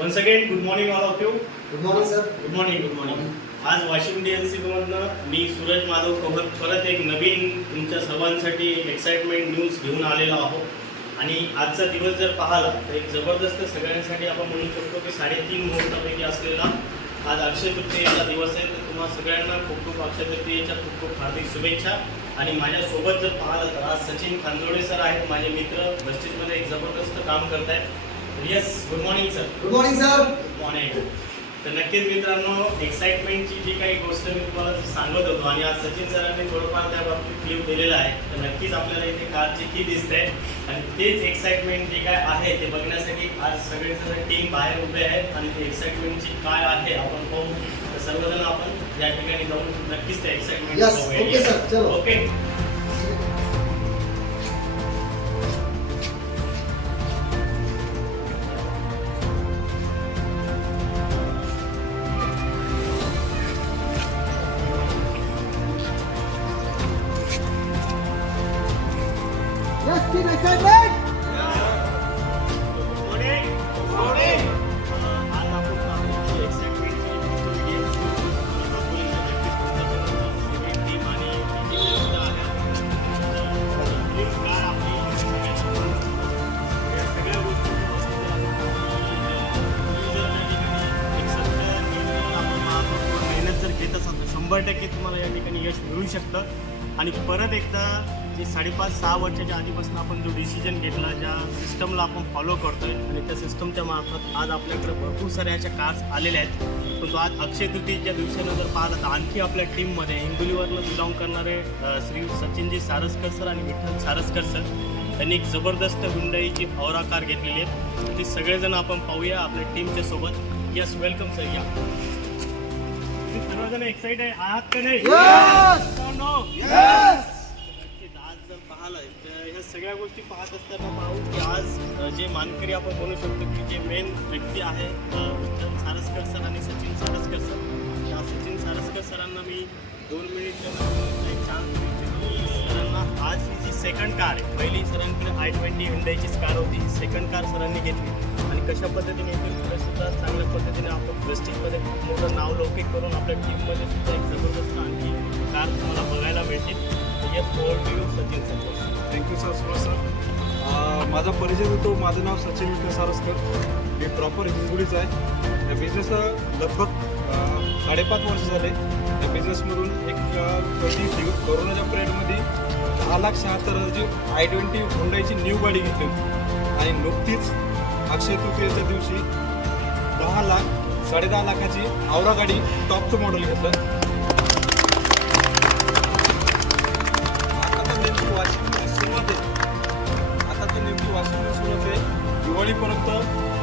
Once again, good morning all of you. Good morning sir. Good morning, good morning. आज Washim DLC मधनं मी सूरज माधव कोहर परत एक नवीन तुमच्या सर्वांसाठी एक्साइटमेंट न्यूज घेऊन आलेलो आहोत. आणि आजचा दिवस जर पाहिला तर एक जबरदस्त सगळ्यांसाठी आपण म्हणू शकतो की 3.5 मुहूर्तापैकी असलेला आज अक्षय तृतीयेचा दिवस आहे. तर तुम्हा सगळ्यांना खूप खूप अक्षय तृतीयेच्या खूप खूप हार्दिक शुभेच्छा. आणि माझ्यासोबत जर पाहिलं तर आज सचिन खांजोडे सर आहेत, माझे मित्र, बस्तीमध्ये एक जबरदस्त काम करत आहेत. Yes, good morning sir. Good morning sir. Good morning. तर नक्कीच मित्रांनो, एक्साइटमेंटची जी काही गोष्ट मी तुम्हाला सांगत होतो आणि आज सचिन सरांनी थोडंफार त्या बाबतीत क्लिप दिलेला आहे. तर नक्कीच आपल्याला इथे कारची की दिसते आणि तेच एक्साइटमेंट जे काय आहे ते बघण्यासाठी आज सगळेजण टीम बाहेर उभे आहेत आणि ते एक्साइटमेंटची काय आहे आपण पाहू. तर सर्वजण आपण या ठिकाणी जाऊन नक्कीच ते एक्साइटमेंट ओके सर, चलो. ओके. Yes, team excitement. मेहनत जर घेत असाल तर 100% तुम्हाला या ठिकाणी यश मिळू शकतं. आणि परत एकदा जे 5.5-6 वर्षाच्या आधीपासून आपण जो डिसिजन घेतला, ज्या सिस्टमला आपण फॉलो करतोय आणि त्या सिस्टमच्या मार्फत आज आपल्याकडे भरपूर साऱ्या अशा कार्स आलेल्या आहेत. परंतु आज अक्षय तृतीयेच्या दिवसानं जर पाहिलं तर आणखी आपल्या टीममध्ये हिंगोलीवरनं बिलॉंग करणारे श्री सचिनजी सारस्कर सर आणि विठ्ठल सारस्कर सर त्यांनी एक जबरदस्त हुंडाईची औरा कार घेतलेली आहे. ती सगळेजण आपण पाहूया आपल्या टीमच्या सोबत. Yes, welcome sir. या सर्वजण एक्साइटेड आहात का नाही? Yes. नो? Yes. नक्कीच आज जर पाहिलं तर ह्या सगळ्या गोष्टी पाहत असताना पाहू की आज जे मानकरी आपण म्हणू शकतो की जे मेन व्यक्ती आहे विठ्ठल सारस्कर सर आणि सचिन सारस्कर सर. त्या सचिन सारस्कर सरांना मी 2 मिनिट एक चान्स सरांना आज ही जी सेकंड कार आहे, पहिली सरांकडे i20 हुंडाईचीच कार होती, ही सेकंड कार सरांनी घेतली. आणि कशा पद्धतीने इथून पुढे सुद्धा चांगल्या पद्धतीने आपण वेस्टिंगमध्ये खूप मोठं नाव लौकिक करून आपल्या टीममध्ये सुद्धा एक जबरदस्त आणखी कार तुम्हाला बघायला मिळतील. Yes, over to you Sachin sir. Thank you sir. Subhash sir, माझा परिचय होतो. माझं नाव सचिन विठ्ठल सारस्कर. मी प्रॉपर हिंगोलीचं आहे. त्या बिझनेसला लगभग 5.5 वर्ष झाले. त्या बिझनेसमधून एक पहिली कोरोनाच्या पिरियडमध्ये 10,76,000ची i20 हुंडाईची न्यू गाडी घेतली होती. आणि नुकतीच अक्षय तृतीयेच्या दिवशी 10 लाख 10.5 लाखाची औरा गाडी टॉपचं मॉडेल घेतलं. आता तर नेमकी वाशिममध्ये सुरुवात आहे. दिवाळीपर्यंत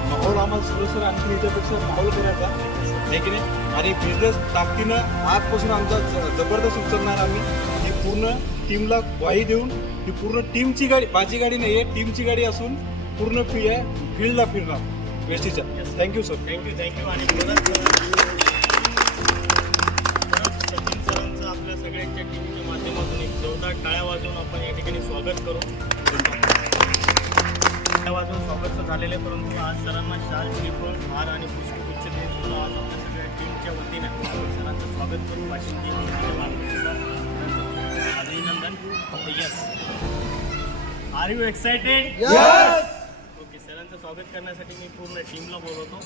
माहोल आम्हाला सुरू आणखी याच्यापेक्षा माहोल करायचा आहे की नाही. आणि बिझनेस ताकदीनं आजपासून आमचा जबरदस्त उचलणार आम्ही. ही पूर्ण टीमला ग्वाही देऊन ही पूर्ण टीमची गाडी, माझी गाडी नाही आहे, टीमची गाडी असून पूर्ण फ्री आहे. फील्डला फिरणार वेस्टीच्या. Thank you sir. थँक्यू. आणि परत सचिन सरांचं आपल्या सगळ्यांच्या टीमच्या माध्यमातून एक जोरदार टाळ्या वाजवून आपण या ठिकाणी स्वागत करू. टाळ्या वाजवून स्वागत तर झालेले, परंतु आज सरांना शाल, श्रीफळ, हार आणि पुष्पगुच्छ देऊन सुद्धा आज आपल्या सगळ्या टीमच्या वतीने सरांचं स्वागत करू. वाशिम टीमच्या मार्फत सुद्धा अभिनंदन. Yes, are you excited? Yes. Okay, सरांचं स्वागत करण्यासाठी मी पूर्ण टीमला बोलवतो.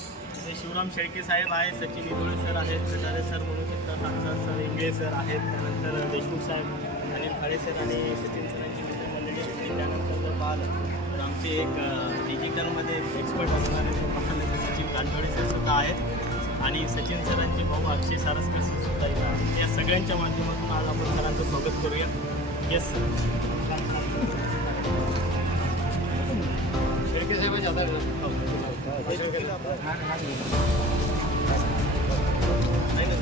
ते शिवराम शेळके साहेब आहेत, सचिन इदोळे सर आहेत, कटारे सर म्हणू शकतात, आमदार सर, इंगळे सर आहेत, त्यानंतर देशमुख साहेब, अनिल खाडे सर आणि सचिन सरांची मित्रमंडळी होती. त्यानंतर जर पाहिलं तर आमचे एक डिजिटलमध्ये एक्सपर्ट असणारे सचिन खांजोडे सर सुद्धा आहेत आणि सचिन सरांचे भाऊ अक्षय सारस्कर सर सुद्धा इथं आहेत. या सगळ्यांच्या माध्यमातून आज आपण सरांचं स्वागत करूया. Yes sir. शेळके साहेब जाता नाही, नाही.